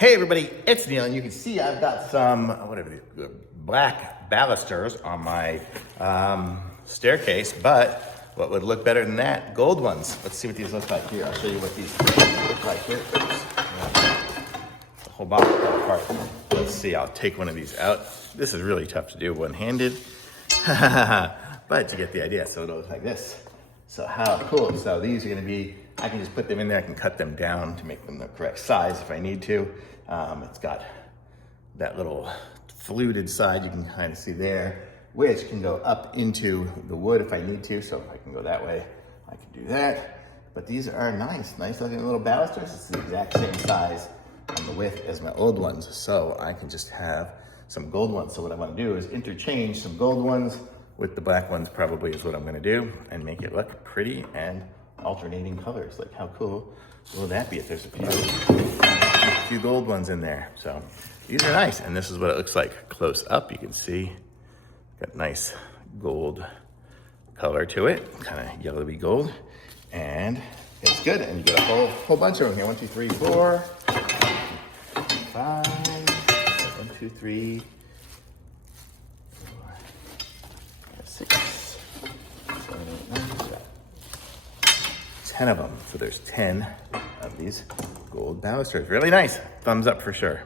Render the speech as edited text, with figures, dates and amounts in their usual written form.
Hey everybody, it's Neil, and you can see I've got some, black balusters on my staircase, but what would look better than that? Gold ones. Let's see what these look like here. I'll show you what these look like here. The whole box fell apart. Let's see, I'll take one of these out. This is really tough to do one-handed, but you get the idea. So it'll look like this. So how cool. So these are gonna be, I can just put them in there, I can cut them down to make them the correct size if I need to. It's got that little fluted side you can kind of see there, which can go up into the wood if I need to. So if I can go that way, I can do that. But these are nice looking little balusters. It's the exact same size on the width as my old ones. So I can just have some gold ones. So what I want to do is interchange some gold ones with the black ones, probably is what I'm gonna do, and make it look pretty and alternating colors. Like how cool will that be if there's a few gold ones in there. So these are nice, and this is what it looks like close up. You can see got nice gold color to it, kind of yellowy gold, and it's good. And you get a whole bunch of them here. 1, 2, 3, 4, 5, 1, 2, 3, 4, 6, 7, 8, 9, 10 of them. So there's 10 of these gold balusters. Really nice. Thumbs up for sure.